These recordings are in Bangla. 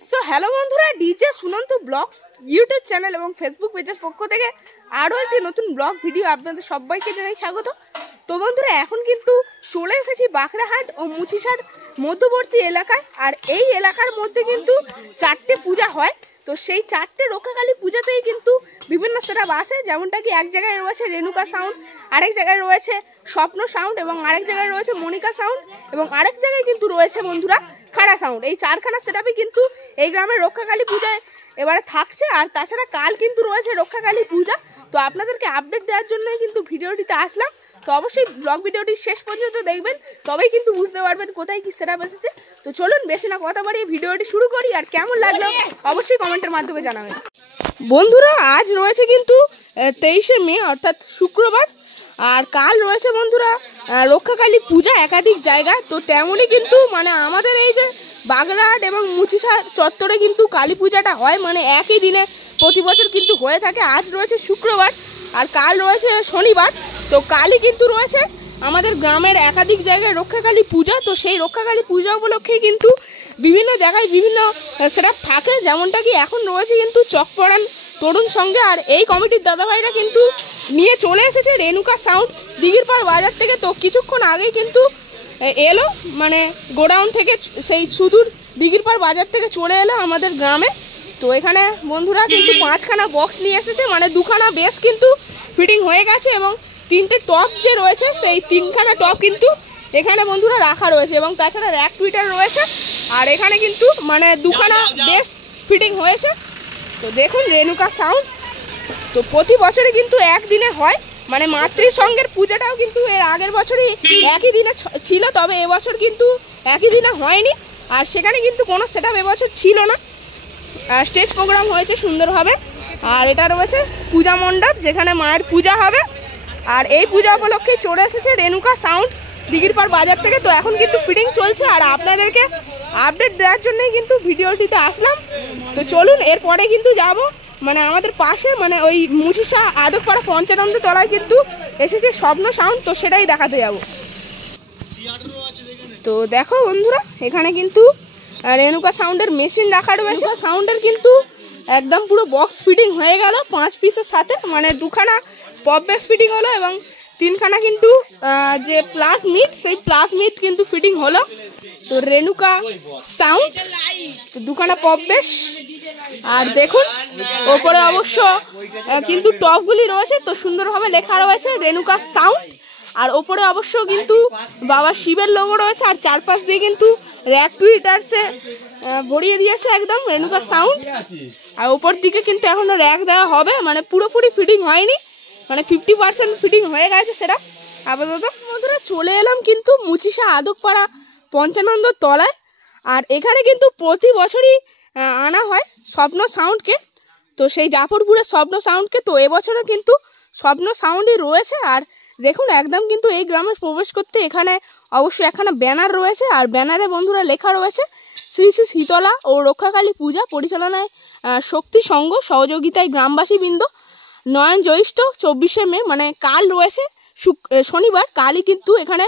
সো হ্যালো বন্ধুরা, DJ Sunanta blogs YouTube channel এবং ফেসবুক পেজের পক্ষ থেকে আরও একটি নতুন ব্লগ ভিডিও আপনাদের সবাইকে জানাই স্বাগত। তো বন্ধুরা, এখন কিন্তু চলে এসেছি বাঁকড়াহাট ও মুচিসার মধ্যবর্তী এলাকায়। আর এই এলাকার মধ্যে কিন্তু 4টে পূজা হয়। তো সেই 4টে রক্ষাকালী পূজাতেই কিন্তু বিভিন্ন সেটআপ আছে, যেমনটা কি এক জায়গায় রয়েছে রেণুকা সাউন্ড, আরেক জায়গায় রয়েছে স্বপ্ন সাউন্ড, এবং আরেক জায়গায় রয়েছে মনিকা সাউন্ড, এবং আরেক জায়গায় কিন্তু রয়েছে বন্ধুরা খাড়া সাউন্ড। এই 4খানা সেটআপই কিন্তু এই গ্রামের রক্ষাকালী পূজায় এবারে থাকছে। আর তাছাড়া কাল কিন্তু রয়েছে রক্ষাকালী পূজা। তো আপনাদেরকে আপডেট দেওয়ার জন্যই কিন্তু ভিডিওটিতে আসলাম। তো অবশ্যই ব্লগ ভিডিওটি শেষ পর্যন্ত দেখবেন, তবেই কিন্তু বুঝতে পারবেন কোথায় কি সেটআপ এসেছে। তো চলুন বেশি না কথা বাড়িয়ে ভিডিওটি শুরু করি। আর কেমন লাগলো অবশ্যই কমেন্টের মাধ্যমে জানাবেন। বন্ধুরা, আজ রয়েছে কিন্তু 23শে মে অর্থাৎ শুক্রবার। আর কাল রয়েছে বন্ধুরা রক্ষাকালী পূজা একাধিক জায়গায়। তো তেমনই কিন্তু আমাদের এই যে বাগড়াহাট এবং মুচিসা চত্বরে কিন্তু কালী পূজাটা হয়, একই দিনে প্রতি বছর কিন্তু হয়ে থাকে। আজ রয়েছে শুক্রবার আর কাল রয়েছে শনিবার। তো কালই কিন্তু রয়েছে আমাদের গ্রামের একাধিক জায়গায় রক্ষাকালী পূজা। তো সেই রক্ষাকালী পূজা উপলক্ষেই কিন্তু বিভিন্ন জায়গায় বিভিন্ন সেটআপ থাকে, যেমনটা কি এখন রয়েছে কিন্তু চকপড়ান তরুণ সঙ্গে। আর এই কমিটির দাদাভাইরা কিন্তু নিয়ে চলে এসেছে রেণুকা সাউন্ড দিঘিরপাড় বাজার থেকে। তো কিছুক্ষণ আগেই কিন্তু এলো, গোডাউন থেকে সেই সুদূর দিঘিরপাড় বাজার থেকে চলে এলো আমাদের গ্রামে। তো এখানে বন্ধুরা কিন্তু 5খানা বক্স নিয়ে এসেছে, 2খানা বেস কিন্তু ফিটিং হয়ে গেছে, এবং 3টে টপ যে রয়েছে সেই 3খানা টপ কিন্তু এখানে বন্ধুরা রাখা রয়েছে, এবং তাছাড়া র্যাক টুইটার রয়েছে। আর এখানে কিন্তু 2খানা বেস ফিটিং হয়েছে। তো দেখুন রেণুকা সাউন্ড। তো প্রতি বছরে কিন্তু একদিনে হয়, মাতৃসঙ্গের পূজাটাও কিন্তু এর আগের বছরই একই দিনে ছিল, তবে এবছর কিন্তু একই দিনে হয়নি। আর সেখানে কিন্তু কোনো সেটআপ এবছর ছিল না। স্টেজ প্রোগ্রাম হয়েছে সুন্দরভাবে। আর এটা রয়েছে পূজা মণ্ডপ, যেখানে মায়ের পূজা হবে। আর এই পূজা উপলক্ষে চলে এসেছে রেণুকা সাউন্ড দিঘিরপাড় বাজার থেকে। তো এখন কিন্তু ফিটিং চলছে, আর আপনাদেরকে আপডেট দেওয়ার জন্যই কিন্তু ভিডিওটিতে আসলাম। তো চলুন এরপরে কিন্তু যাব আমাদের পাশে ওই মুচিসা আদকপাড়া পঞ্চানন্দ তলায় কিন্তু এসেছে স্বপ্ন সাউন্ড। তো সেটাই দেখাতে যাব। তো দেখো বন্ধুরা, এখানে কিন্তু রেণুকা সাউন্ডের মেশিন রাখা রয়েছে। সাউন্ডের কিন্তু একদম পুরো বক্স ফিটিং হয়ে গেল 5 পিসের সাথে, 2খানা পপ বেস ফিটিং হলো, এবং 3খানা কিন্তু যে প্লাস মিট সেই প্লাস মিট কিন্তু ফিটিং হলো। তো রেণুকা সাউন্ড, তো 2খানা পপ বেস। আর দেখুন ওপরে অবশ্য কিন্তু টপগুলি রয়েছে, তো সুন্দরভাবে লেখা রয়েছে রেণুকা সাউন্ড। আর ওপরে অবশ্য কিন্তু বাবা শিবের লোগো রয়েছে, আর চারপাশ দিয়ে কিন্তু র্যাক টুইটার্সে ভরিয়ে দিয়েছে একদম রেণুকা সাউন্ড। আর ওপর দিকে কিন্তু এখনো র্যাক দেওয়া হবে, পুরোপুরি ফিটিং হয়নি, 50% ফিটিং হয়ে গেছে সেটা আপাতত। বন্ধুরা, চলে এলাম কিন্তু মুচিসা আদকপাড়া পঞ্চানন্দ তলায়। আর এখানে কিন্তু প্রতি বছরই আনা হয় স্বপ্ন সাউন্ডকে, তো সেই জাফরপুরের স্বপ্ন সাউন্ডকে। তো এবছরে কিন্তু স্বপ্ন সাউন্ডই রয়েছে। আর দেখুন একদম কিন্তু এই গ্রামে প্রবেশ করতে এখানে অবশ্যই একখানা ব্যানার রয়েছে। আর ব্যানারে বন্ধুরা লেখা রয়েছে শ্রী শ্রী শীতলা ও রক্ষাকালী পূজা পরিচালনায় শক্তি সংঘ সহযোগিতায় গ্রামবাসী বৃন্দ, নয়ন জ্যৈষ্ঠ 24শে মে, কাল রয়েছে শনিবার। কালই কিন্তু এখানে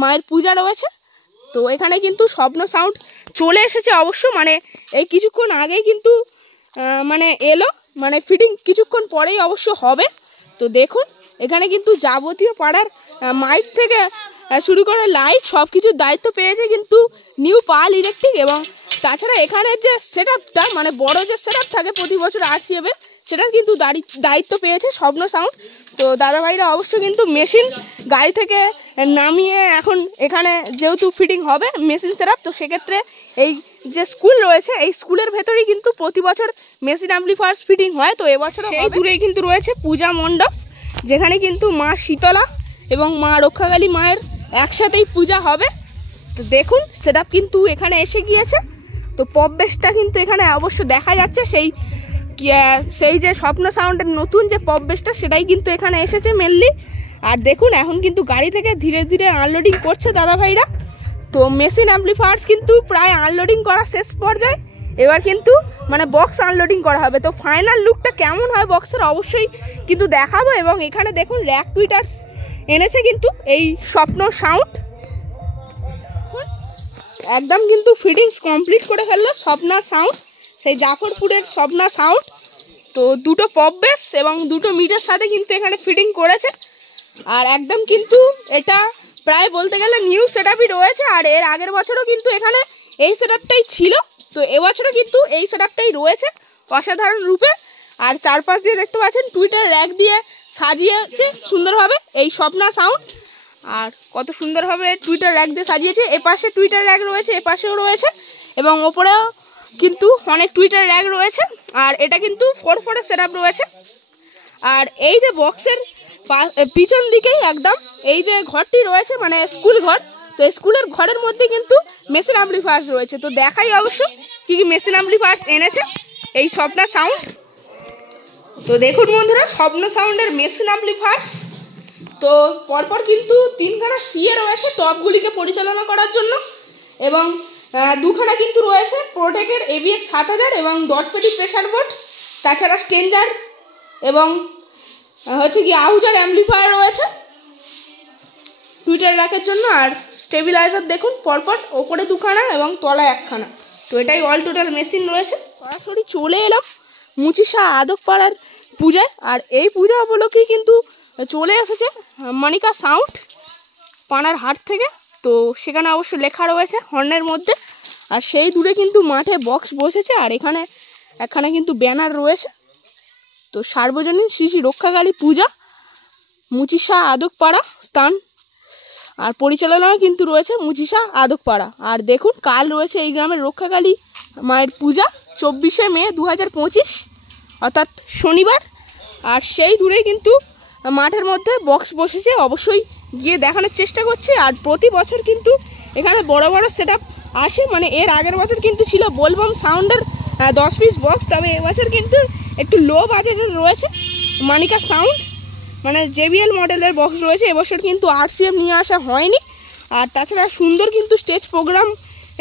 মায়ের পূজা রয়েছে। তো এখানে কিন্তু স্বপ্ন সাউন্ড চলে এসেছে অবশ্য, এই কিছুক্ষণ আগেই কিন্তু এলো, ফিটিং কিছুক্ষণ পরেই অবশ্য হবে। তো দেখুন এখানে কিন্তু যাবতীয় পাড়ার মাইক থেকে শুরু করে লাইট সব কিছুর দায়িত্ব পেয়েছে কিন্তু নিউ পাল ইলেকট্রিক। এবং তাছাড়া এখানের যে সেটআপটা বড় যে সেটআপ থাকে প্রতি বছর RCF, সেটার কিন্তু দায়িত্ব পেয়েছে স্বপ্ন সাউন্ড। তো দাদাভাইরা অবশ্য কিন্তু মেশিন গাড়ি থেকে নামিয়ে এখন এখানে যেহেতু ফিটিং হবে মেশিন সেটআপ, তো সেক্ষেত্রে এই যে স্কুল রয়েছে এই স্কুলের ভেতরেই কিন্তু প্রতি বছর মেশিন অ্যাম্পলিফায়ার্স ফিটিং হয়। তো এবছর সেই দূরেই কিন্তু রয়েছে পূজা মণ্ডপ, যেখানে কিন্তু মা শীতলা এবং মা রক্ষাকালী মায়ের একসাথেই পূজা হবে। তো দেখুন সেটআপ কিন্তু এখানে এসে গিয়েছে। তো পপ বেসটা কিন্তু এখানে অবশ্য দেখা যাচ্ছে, সেই যে স্বপ্ন সাউন্ডের নতুন যে পপ বেসটা সেটাই কিন্তু এখানে এসেছে মেনলি। আর দেখুন এখন কিন্তু গাড়ি থেকে ধীরে ধীরে আনলোডিং করছে দাদাভাইরা। তো মেশিন অ্যাম্পলিফায়ার্স কিন্তু প্রায় আনলোডিং করা শেষ পর্যায়ে, এবার কিন্তু বক্স আনলোডিং করা হবে। তো ফাইনাল লুকটা কেমন হয় বক্সের অবশ্যই কিন্তু দেখাবো। এবং এখানে দেখুন র্যাক টুইটার্স এনেছে কিন্তু এই স্বপ্ন সাউন্ড। একদম কিন্তু ফিটিংস কমপ্লিট করে ফেললো স্বপ্না সাউন্ড, সেই জাফরপুরের স্বপ্না সাউন্ড। তো দুটো পপ বেস এবং দুটো মিটের সাথে কিন্তু এখানে ফিটিং করেছে। আর একদম কিন্তু এটা প্রায় বলতে গেলে নিউ সেটআপই রয়েছে। আর এর আগের বছরও কিন্তু এখানে এই সেটআপটাই ছিল, তো এবছরও কিন্তু এই সেটআপটাই রয়েছে অসাধারণ রূপে। আর চারপাশ দিয়ে দেখতে পাচ্ছেন টুইটার র্যাক দিয়ে সাজিয়েছে সুন্দরভাবে এই স্বপ্না সাউন্ড। আর কত সুন্দরভাবে টুইটার র্যাক দিয়ে সাজিয়েছে, এপাশে টুইটার র্যাক রয়েছে, এপাশেও রয়েছে এবং ওপরেও কিন্তু অনেক টুইটার র্যাক রয়েছে। আর এটা কিন্তু 4-4 সেটআপ রয়েছে। আর এই যে বক্সের পিছন দিকেই একদম এই যে ঘরটি রয়েছে মানে স্কুল ঘর, তো স্কুলের ঘরের মধ্যে কিন্তু মেশিন অ্যাম্পলিফায়ার্স রয়েছে। তো দেখাই অবশ্য কী কী মেশিন অ্যাম্পলিফায়ার্স এনেছে এই স্বপ্না সাউন্ড। তো দেখুন বন্ধুরা, স্বপ্না সাউন্ডের মেশিন অ্যাম্পলিফায়ার্স। তো পরপর কিন্তু 3খানা সিএ রয়েছে টপগুলিকে পরিচালনা করার জন্য এবং 2খানা কিন্তু রয়েছে প্রোটেকের AVX 7000 এবং ডটপেটি প্রেসার বোর্ড, তাছাড়া স্টেঞ্জার এবং হচ্ছে কি আউজার অ্যাম্পলিফায়ার রয়েছে টুইটার র্যাকের জন্য। আর স্টেবিলাইজার দেখুন পরপর ওপরে 2খানা এবং তলায় 1খানা। তো এটাই অল টোটাল মেশিন রয়েছে। সরাসরি চলে এলাম মুচিশা আদকপাড়ার পূজায়। আর এই পূজা উপলক্ষেই কিন্তু চলে এসেছে মনিকা সাউন্ড পানার হাট থেকে। তো সেখানে অবশ্য লেখা রয়েছে হর্নের মধ্যে। আর সেই দূরে কিন্তু মাঠে বক্স বসেছে আর এখানে একখানে কিন্তু ব্যানার রয়েছে। তো সার্বজনীন শ্রী শ্রী রক্ষাকালী পূজা মুচিশা আদকপাড়া স্থান, আর পরিচালনাও কিন্তু রয়েছে মুচিশা আদকপাড়া। আর দেখুন কাল রয়েছে এই গ্রামের রক্ষাকালী মায়ের পূজা 24শে মে 2025 অর্থাৎ শনিবার। আর সেই দূরে কিন্তু মাঠের মধ্যে বক্স বসেছে, অবশ্যই গিয়ে দেখানোর চেষ্টা করছি। আর প্রতি বছর কিন্তু এখানে বড় বড় সেটআপ আসে, মানে এর আগের বছর কিন্তু ছিল বোলবম সাউন্ডের 10 পিস বক্স, তবে এবছর কিন্তু একটু লো বাজেটের রয়েছে মনিকা সাউন্ড, মানে JBL মডেলের বক্স রয়েছে। এবছর কিন্তু RCM নিয়ে আসা হয়নি। আর তাছাড়া সুন্দর কিন্তু স্টেজ প্রোগ্রাম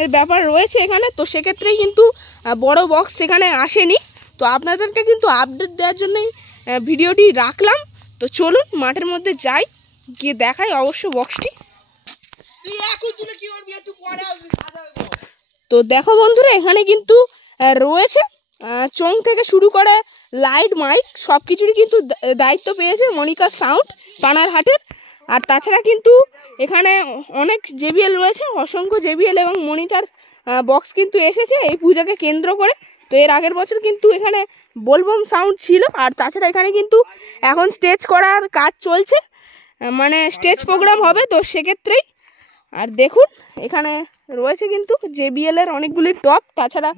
এর ব্যাপার রয়েছে এখানে, তো সেক্ষেত্রে কিন্তু বড় বক্স সেখানে আসেনি। তো আপনাদেরকে কিন্তু আপডেট দেওয়ার জন্যই ভিডিওটি রাখলাম। তো চলুন মাঠের মধ্যে যাই, গিয়ে দেখাই অবশ্য বক্সটি। তো দেখো বন্ধুরা, এখানে কিন্তু রয়েছে চোং থেকে শুরু করে লাইট মাইক সব কিছুরই কিন্তু দায়িত্ব পেয়েছে মনিকা সাউন্ড পানার হাটের। আর তাছাড়া কিন্তু এখানে অনেক JBL রয়েছে, অসংখ্য JBL এবং মনিটর বক্স কিন্তু এসেছে এই পূজাকে কেন্দ্র করে। তো এর আগের বছর কিন্তু এখানে বোলবম সাউন্ড ছিল। আর তাছাড়া এখানে কিন্তু এখন স্টেজ করার কাজ চলছে, মানে স্টেজ প্রোগ্রাম হবে, তো সেক্ষেত্রেই। আর দেখুন এখানে রয়েছে কিন্তু JBL এর অনেকগুলি টপ, তাছাড়া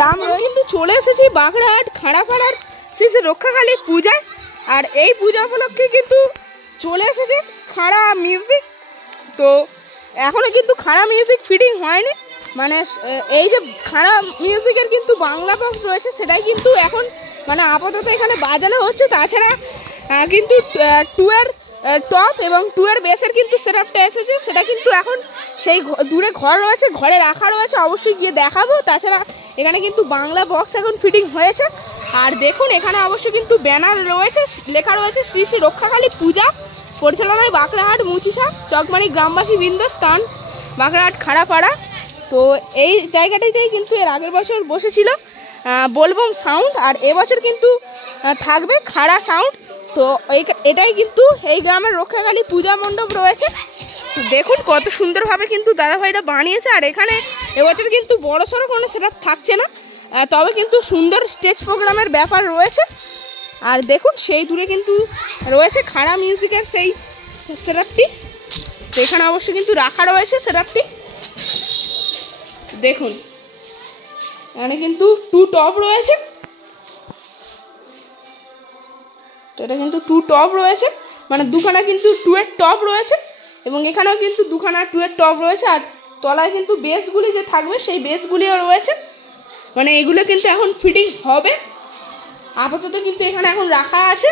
দাম কিন্তু চলে এসেছি বাগড়াহাট খাঁড়াপাড়ার শ্রী শ্রী রক্ষাকালী পূজায়। আর এই পূজা উপলক্ষে কিন্তু চলে এসেছে খাঁড়া মিউজিক। তো এখনও কিন্তু খাঁড়া মিউজিক ফিটিং হয়নি, মানে এই যে খাঁড়া মিউজিকের কিন্তু বাংলা বক্স রয়েছে সেটাই কিন্তু এখন মানে আপাতত এখানে বাজানো হচ্ছে। তাছাড়া কিন্তু 2 এর টপ এবং 2 এর বেসের কিন্তু সেটআপটা এসেছে, সেটা কিন্তু এখন সেই দূরে ঘর রয়েছে, ঘরে রাখা রয়েছে, অবশ্যই গিয়ে দেখাবো। তাছাড়া এখানে কিন্তু বাংলা বক্স এখন ফিটিং হয়েছে। আর দেখুন এখানে অবশ্যই কিন্তু ব্যানার রয়েছে, লেখা রয়েছে শ্রী শ্রী রক্ষাকালী পূজা পরিচালনায় বাঁকড়াহাট মুচিশা চকমারি গ্রামবাসী বৃন্দ স্থান বাঁকড়াহাট খাঁড়াপাড়া। তো এই জায়গাটাতেই কিন্তু এর আগের বছর বসেছিল বোলবম সাউন্ড, আর এবছর কিন্তু থাকবে খাঁড়া সাউন্ড। তো এটাই কিন্তু এই গ্রামের রক্ষাকালী পূজা মণ্ডপ রয়েছে। দেখুন কত সুন্দরভাবে কিন্তু দাদাভাইরা বানিয়েছে। আর এখানে এবছর কিন্তু বড়সড় কোনো সেটআপ থাকছে না, তবে কিন্তু সুন্দর স্টেজ প্রোগ্রামের ব্যাপার রয়েছে। আর দেখুন সেই দূরে কিন্তু রয়েছে খাঁড়া মিউজিকের সেই সেটআপটি, তো এখানে অবশ্যই কিন্তু রাখা রয়েছে সেটআপটি। দেখুন এখানে কিন্তু 2 টপ রয়েছে, তো এটা কিন্তু 2 টপ রয়েছে, মানে 2খানা কিন্তু 2 এর টপ রয়েছে এবং এখানেও কিন্তু 2খানা 2 এর টপ রয়েছে। আর তলায় কিন্তু বেসগুলি যে থাকবে সেই বেসগুলিও রয়েছে, মানে এগুলো কিন্তু এখন ফিটিং হবে, আপাতত কিন্তু এখানে এখন রাখা আছে।